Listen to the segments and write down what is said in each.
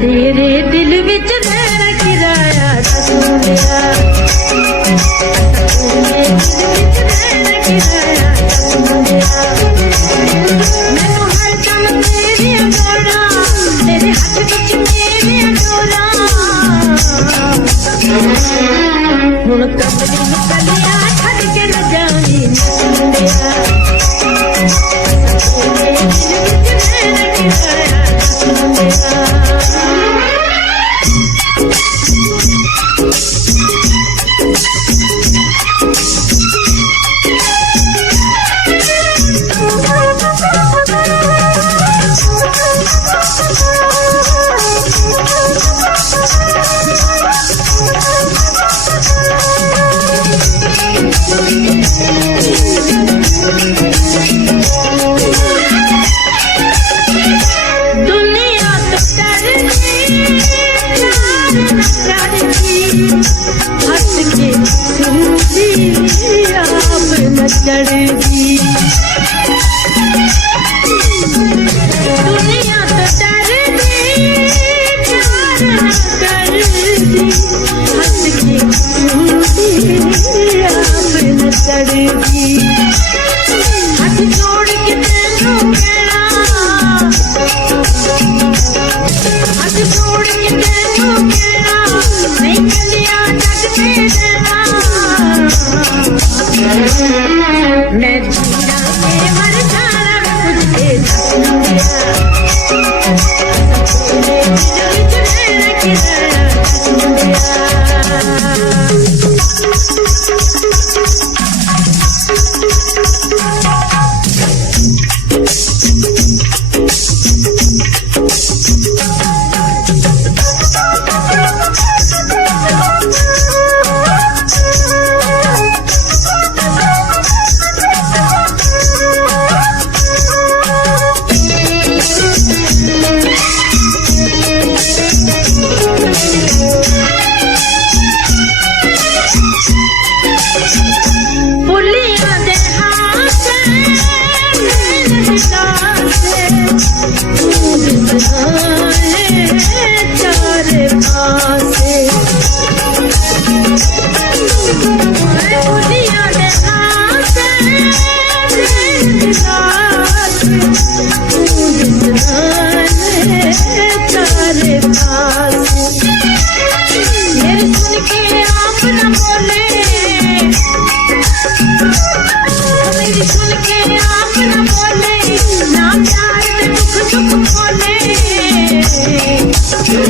तेरे दिल विच मेरा किराया दस मुंडिया तेरे दिल विच मेरा किराया दस मुंडिया मैनू हर दम तेरियां डोरां तेरे हाथ विच मेरियां डोरां हुण कमली नूं कलियां छड्ड के न जावी दस मुंडिया तेरे दिल विच मेरा किराया दस मुंडिया चढ़गी दुनिया तो डरदी प्यार न करदी हंस के सुनदी आप न चढ़गी हाथ जोड़ के तेनू कहना हाथ जोड़ के तेनू कहना नहीं कलिया जग दे देना मैं जीना में मर जाना कुछ दे दस मुंडिया तेरे दिल विच मेरा किराया दस मुंडिया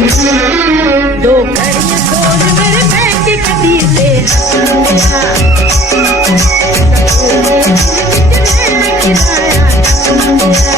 दो घड़ियां सोच मेरे बैंक कटी ले किराया दस मुंडिया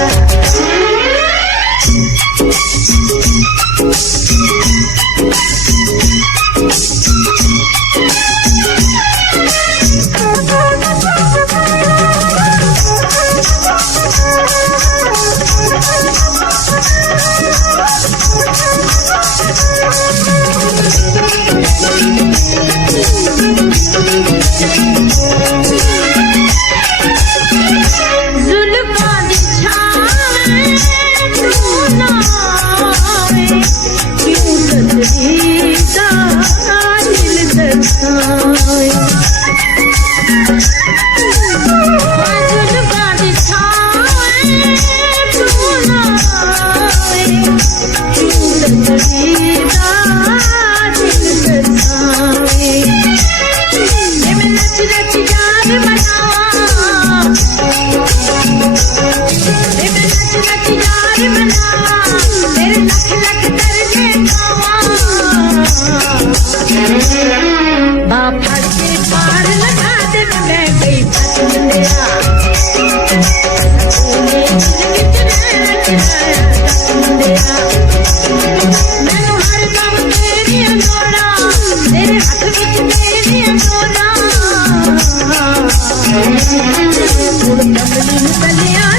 कमली नूं कलियां